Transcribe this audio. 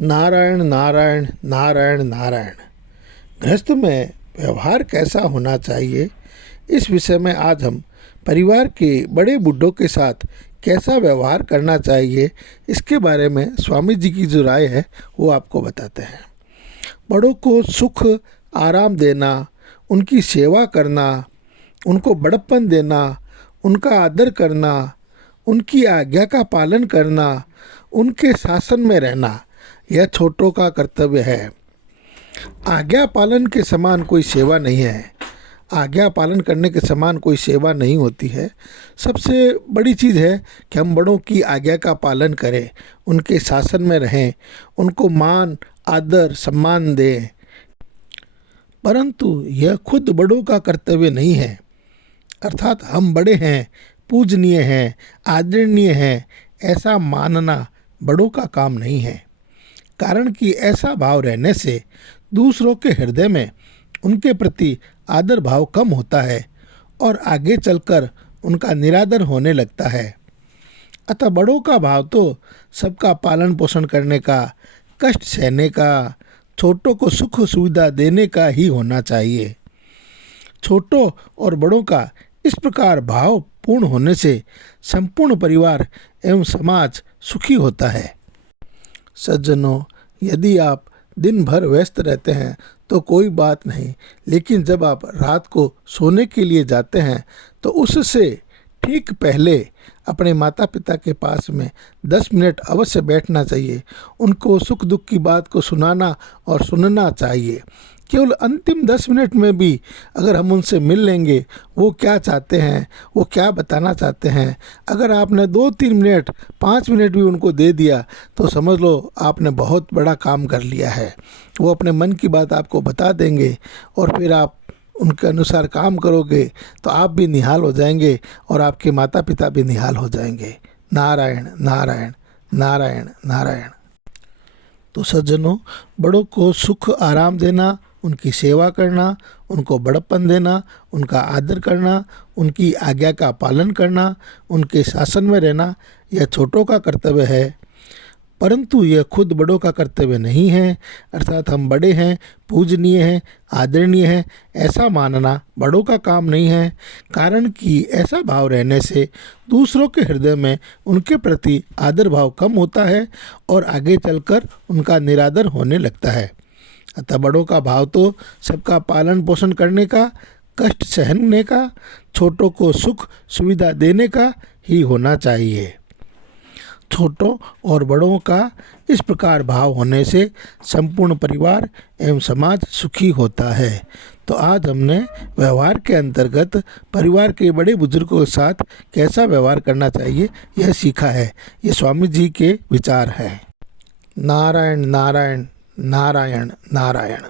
नारायण नारायण नारायण नारायण। गृहस्थ में व्यवहार कैसा होना चाहिए, इस विषय में आज हम परिवार के बड़े बूढ़ों के साथ कैसा व्यवहार करना चाहिए, इसके बारे में स्वामी जी की जो राय है वो आपको बताते हैं। बड़ों को सुख आराम देना, उनकी सेवा करना, उनको बड़प्पन देना, उनका आदर करना, उनकी आज्ञा का पालन करना, उनके शासन में रहना, यह छोटों का कर्तव्य है। आज्ञा पालन के समान कोई सेवा नहीं है। आज्ञा पालन करने के समान कोई सेवा नहीं होती है। सबसे बड़ी चीज़ है कि हम बड़ों की आज्ञा का पालन करें, उनके शासन में रहें, उनको मान आदर सम्मान दें। परंतु यह खुद बड़ों का कर्तव्य नहीं है। अर्थात हम बड़े हैं, पूजनीय हैं, आदरणीय हैं, ऐसा मानना बड़ों का काम नहीं है। कारण कि ऐसा भाव रहने से दूसरों के हृदय में उनके प्रति आदर भाव कम होता है और आगे चलकर उनका निरादर होने लगता है। अतः बड़ों का भाव तो सबका पालन पोषण करने का, कष्ट सहने का, छोटों को सुख सुविधा देने का ही होना चाहिए। छोटों और बड़ों का इस प्रकार भाव पूर्ण होने से संपूर्ण परिवार एवं समाज सुखी होता है। सज्जनों, यदि आप दिन भर व्यस्त रहते हैं तो कोई बात नहीं, लेकिन जब आप रात को सोने के लिए जाते हैं तो उससे ठीक पहले अपने माता पिता के पास में 10 मिनट अवश्य बैठना चाहिए। उनको सुख दुख की बात को सुनाना और सुनना चाहिए। केवल अंतिम 10 मिनट में भी अगर हम उनसे मिल लेंगे, वो क्या चाहते हैं, वो क्या बताना चाहते हैं, अगर आपने 2-3 मिनट 5 मिनट भी उनको दे दिया तो समझ लो आपने बहुत बड़ा काम कर लिया है। वो अपने मन की बात आपको बता देंगे और फिर आप उनके अनुसार काम करोगे तो आप भी निहाल हो जाएंगे और आपके माता पिता भी निहाल हो जाएंगे। नारायण नारायण नारायण नारायण। तो सज्जनों, बड़ों को सुख आराम देना, उनकी सेवा करना, उनको बड़प्पन देना, उनका आदर करना, उनकी आज्ञा का पालन करना, उनके शासन में रहना, यह छोटों का कर्तव्य है। परंतु यह खुद बड़ों का कर्तव्य नहीं है। अर्थात हम बड़े हैं, पूजनीय हैं, आदरणीय हैं, ऐसा मानना बड़ों का काम नहीं है। कारण कि ऐसा भाव रहने से दूसरों के हृदय में उनके प्रति आदर भाव कम होता है और आगे चलकर उनका निरादर होने लगता है। अतः बड़ों का भाव तो सबका पालन पोषण करने का, कष्ट सहने का, छोटों को सुख सुविधा देने का ही होना चाहिए। छोटों और बड़ों का इस प्रकार भाव होने से संपूर्ण परिवार एवं समाज सुखी होता है। तो आज हमने व्यवहार के अंतर्गत परिवार के बड़े बुजुर्गों के साथ कैसा व्यवहार करना चाहिए यह सीखा है। ये स्वामी जी के विचार हैं। नारायण नारायण नारायण नारायण।